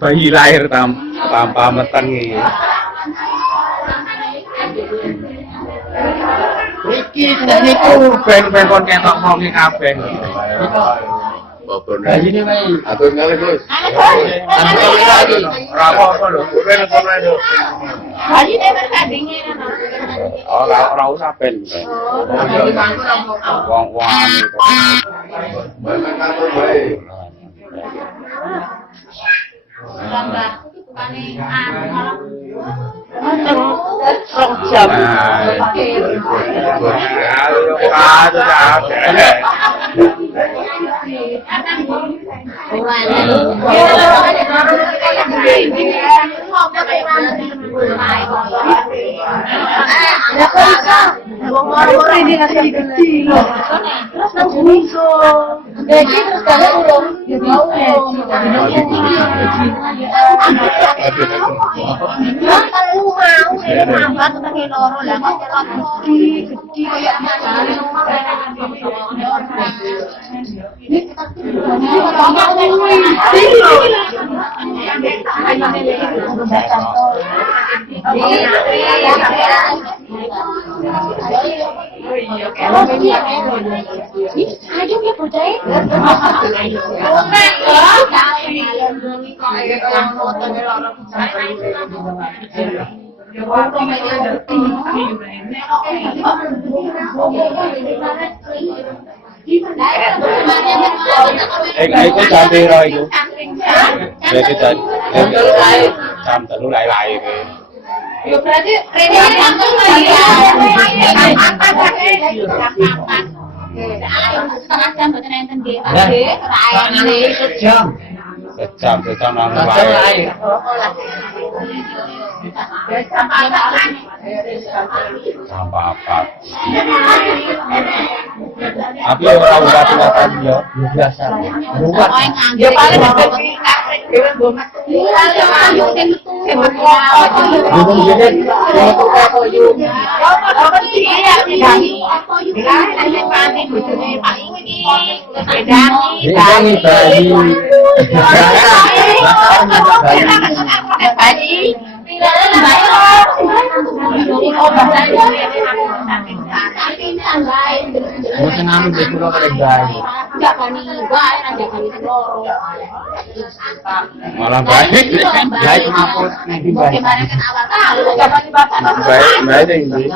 Bayi lahir tanpa metan iki. Iki niku ben kon ketok wong kabeh. Bayine wae. Atur ngale, Gus. Ora apa-apa lho. Ben kono lho. Bayine bersandinge Ora usah ben. Wong anu. Mana kamu bae. Tambah tukane Rong jam. ini ngasih kecil loh. Terus langsung iso. Gaji terus kalian urung. Aku mau saya makan tetapi loro lah kok gede kayak Iku jam piro iku? Iku jam 3 lai-lai iki. ya berarti rene langsung lagi setengah jam boten enten nggih Pak nggih Sejam nang wae. Apa-apa. Tapi ora ubat-ubatan yo, biasa. Ubat. ya paling dadi kasih dhewe nggo Mas ayo sing metu Dukung jeneng foto yo. Ini bayi. Mungkin anu di pulau ada bayi. Malah baik. Baik mampus nanti baik. Baik ini.